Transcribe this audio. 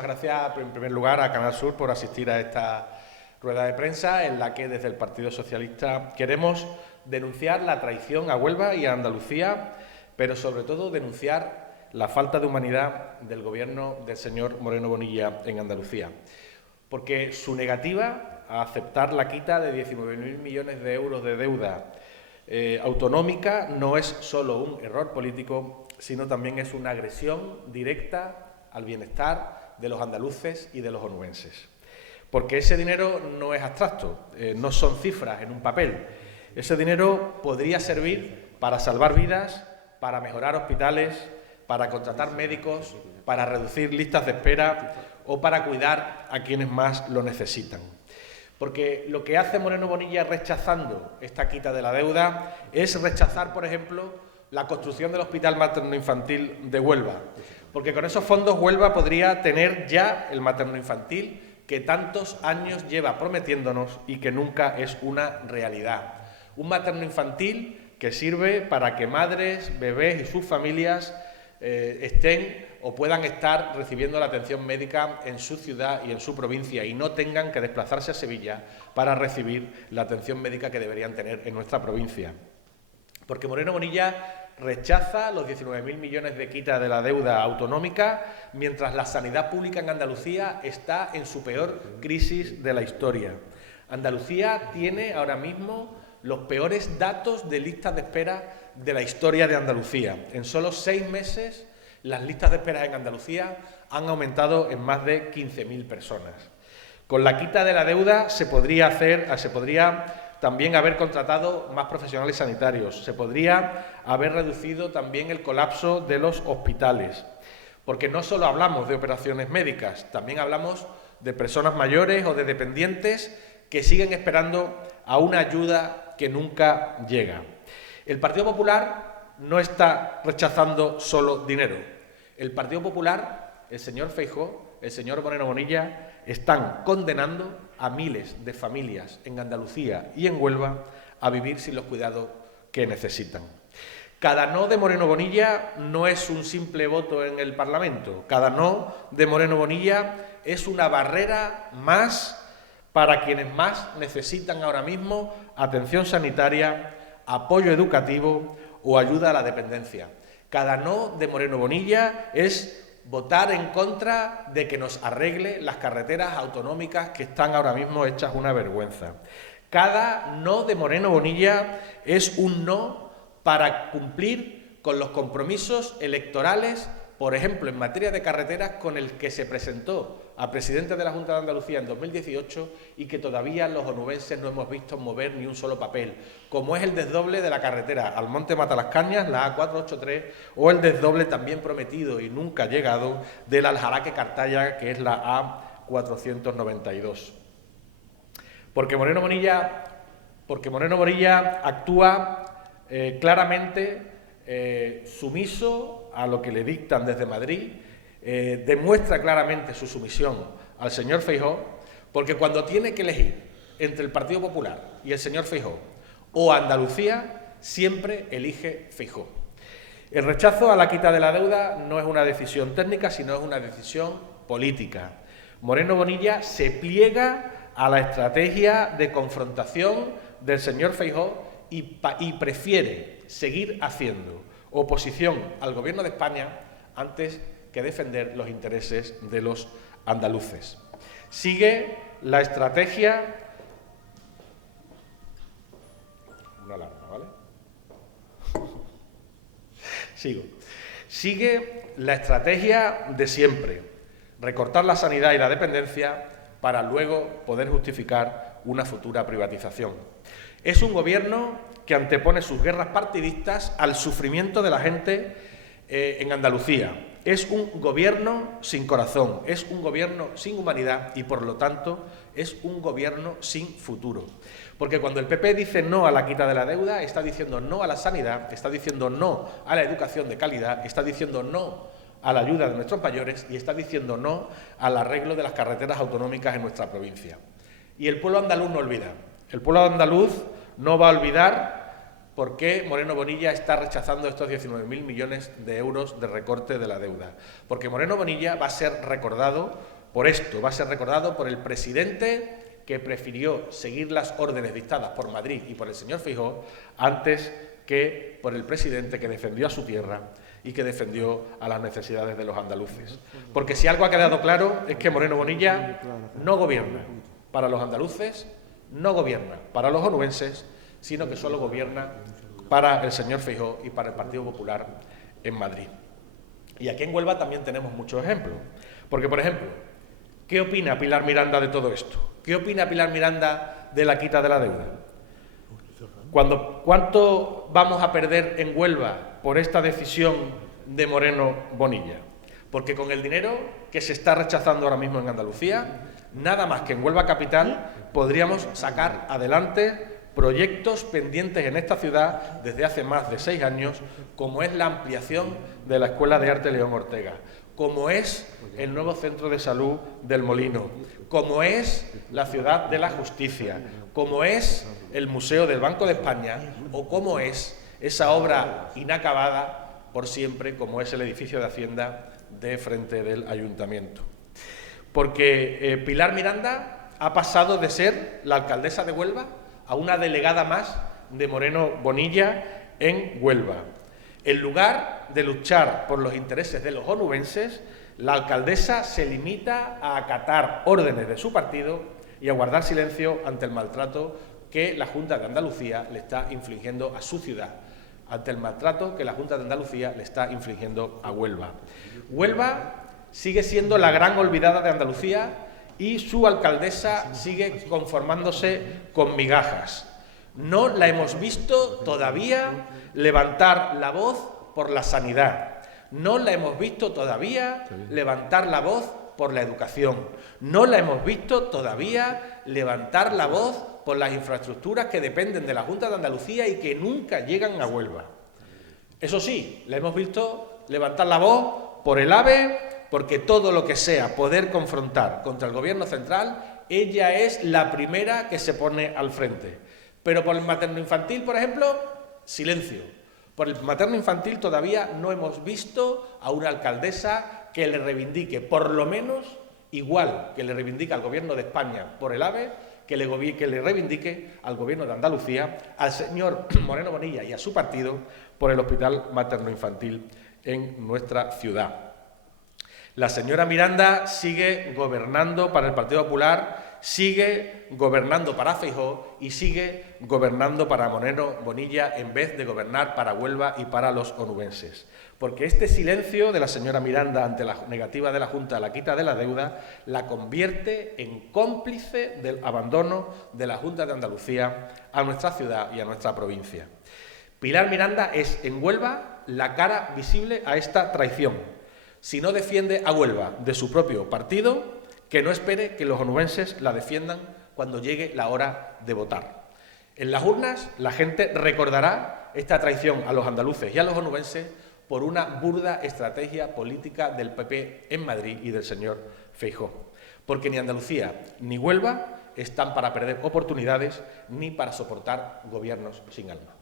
muchísimas gracias en primer lugar a Canal Sur por asistir a esta rueda de prensa en la que desde el Partido Socialista queremos denunciar la traición a Huelva y a Andalucía, pero sobre todo denunciar la falta de humanidad del Gobierno del señor Moreno Bonilla en Andalucía, porque su negativa a aceptar la quita de 19.000 millones de euros de deuda autonómica no es solo un error político, sino también es una agresión directa al bienestar de los andaluces y de los onubenses. Porque ese dinero no es abstracto, no son cifras en un papel. Ese dinero podría servir para salvar vidas, para mejorar hospitales, para contratar médicos, para reducir listas de espera o para cuidar a quienes más lo necesitan. Porque lo que hace Moreno Bonilla rechazando esta quita de la deuda es rechazar, por ejemplo, la construcción del Hospital Materno-Infantil de Huelva. Porque con esos fondos Huelva podría tener ya el materno-infantil que tantos años lleva prometiéndonos y que nunca es una realidad. Un materno-infantil que sirve para que madres, bebés y sus familias estén o puedan estar recibiendo la atención médica en su ciudad y en su provincia y no tengan que desplazarse a Sevilla para recibir la atención médica que deberían tener en nuestra provincia. Porque Moreno Bonilla rechaza los 19.000 millones de quita de la deuda autonómica, mientras la sanidad pública en Andalucía está en su peor crisis de la historia. Andalucía tiene ahora mismo los peores datos de listas de espera de la historia de Andalucía. En solo 6 meses, las listas de espera en Andalucía han aumentado en más de 15.000 personas. Con la quita de la deuda se podría también haber contratado más profesionales sanitarios, se podría haber reducido también el colapso de los hospitales, porque no solo hablamos de operaciones médicas, también hablamos de personas mayores o de dependientes que siguen esperando a una ayuda que nunca llega. El Partido Popular no está rechazando solo dinero. El Partido Popular, el señor Feijóo, el señor Moreno Bonilla, están condenando a miles de familias en Andalucía y en Huelva a vivir sin los cuidados que necesitan. Cada no de Moreno Bonilla no es un simple voto en el Parlamento. Cada no de Moreno Bonilla es una barrera más para quienes más necesitan ahora mismo atención sanitaria, apoyo educativo o ayuda a la dependencia. Cada no de Moreno Bonilla es votar en contra de que nos arregle las carreteras autonómicas que están ahora mismo hechas una vergüenza. Cada no de Moreno Bonilla es un no para cumplir con los compromisos electorales, por ejemplo, en materia de carreteras, con el que se presentó a presidente de la Junta de Andalucía en 2018 y que todavía los onubenses no hemos visto mover ni un solo papel, como es el desdoble de la carretera Almonte Matalascañas, la A483, o el desdoble también prometido y nunca llegado del Aljaraque-Cartaya, que es la A492. Porque Moreno Bonilla actúa claramente sumiso a lo que le dictan desde Madrid, demuestra claramente su sumisión al señor Feijóo, porque cuando tiene que elegir entre el Partido Popular y el señor Feijóo o Andalucía, siempre elige Feijóo. El rechazo a la quita de la deuda no es una decisión técnica, sino es una decisión política. Moreno Bonilla se pliega a la estrategia de confrontación del señor Feijóo y prefiere seguir haciendo oposición al Gobierno de España antes que defender los intereses de los andaluces. Sigue la estrategia... Una alarma, ¿vale? Sigo. Sigue la estrategia de siempre, recortar la sanidad y la dependencia para luego poder justificar una futura privatización. Es un gobierno que antepone sus guerras partidistas al sufrimiento de la gente en Andalucía. Es un gobierno sin corazón, es un gobierno sin humanidad y, por lo tanto, es un gobierno sin futuro. Porque cuando el PP dice no a la quita de la deuda, está diciendo no a la sanidad, está diciendo no a la educación de calidad, está diciendo no a la ayuda de nuestros mayores y está diciendo no al arreglo de las carreteras autonómicas en nuestra provincia. Y el pueblo andaluz no olvida. El pueblo andaluz no va a olvidar por qué Moreno Bonilla está rechazando estos 19.000 millones de euros de recorte de la deuda. Porque Moreno Bonilla va a ser recordado por esto, va a ser recordado por el presidente que prefirió seguir las órdenes dictadas por Madrid y por el señor Feijóo antes que por el presidente que defendió a su tierra y que defendió a las necesidades de los andaluces. Porque si algo ha quedado claro es que Moreno Bonilla no gobierna para los andaluces, no gobierna para los onubenses, sino que solo gobierna para el señor Feijóo y para el Partido Popular en Madrid. Y aquí en Huelva también tenemos muchos ejemplos. Porque, por ejemplo, ¿qué opina Pilar Miranda de todo esto? ¿Qué opina Pilar Miranda de la quita de la deuda? ¿Cuánto vamos a perder en Huelva por esta decisión de Moreno Bonilla? Porque con el dinero que se está rechazando ahora mismo en Andalucía, nada más que en Huelva capital podríamos sacar adelante proyectos pendientes en esta ciudad desde hace más de 6 años, como es la ampliación de la Escuela de Arte León Ortega, como es el nuevo centro de salud del Molino, como es la Ciudad de la Justicia, como es el Museo del Banco de España o como es esa obra inacabada por siempre, como es el edificio de Hacienda de frente del Ayuntamiento. Porque Pilar Miranda ha pasado de ser la alcaldesa de Huelva a una delegada más de Moreno Bonilla en Huelva. En lugar de luchar por los intereses de los onubenses, la alcaldesa se limita a acatar órdenes de su partido y a guardar silencio ante el maltrato que la Junta de Andalucía le está infligiendo a su ciudad, ante el maltrato que la Junta de Andalucía le está infligiendo a Huelva. Huelva sigue siendo la gran olvidada de Andalucía y su alcaldesa sigue conformándose con migajas. No la hemos visto todavía levantar la voz por la sanidad. No la hemos visto todavía levantar la voz por la educación. No la hemos visto todavía levantar la voz por las infraestructuras que dependen de la Junta de Andalucía y que nunca llegan a Huelva. Eso sí, la hemos visto levantar la voz por el AVE, porque todo lo que sea poder confrontar contra el Gobierno central, ella es la primera que se pone al frente. Pero por el materno-infantil, por ejemplo, silencio. Por el materno-infantil todavía no hemos visto a una alcaldesa que le reivindique, por lo menos igual que le reivindica al Gobierno de España por el AVE, que le reivindique al Gobierno de Andalucía, al señor Moreno Bonilla y a su partido por el Hospital Materno-Infantil en nuestra ciudad. La señora Miranda sigue gobernando para el Partido Popular, sigue gobernando para Feijóo y sigue gobernando para Moreno Bonilla en vez de gobernar para Huelva y para los onubenses. Porque este silencio de la señora Miranda ante la negativa de la Junta a la quita de la deuda la convierte en cómplice del abandono de la Junta de Andalucía a nuestra ciudad y a nuestra provincia. Pilar Miranda es en Huelva la cara visible a esta traición. Si no defiende a Huelva de su propio partido, que no espere que los onubenses la defiendan cuando llegue la hora de votar. En las urnas la gente recordará esta traición a los andaluces y a los onubenses por una burda estrategia política del PP en Madrid y del señor Feijóo. Porque ni Andalucía ni Huelva están para perder oportunidades ni para soportar gobiernos sin alma.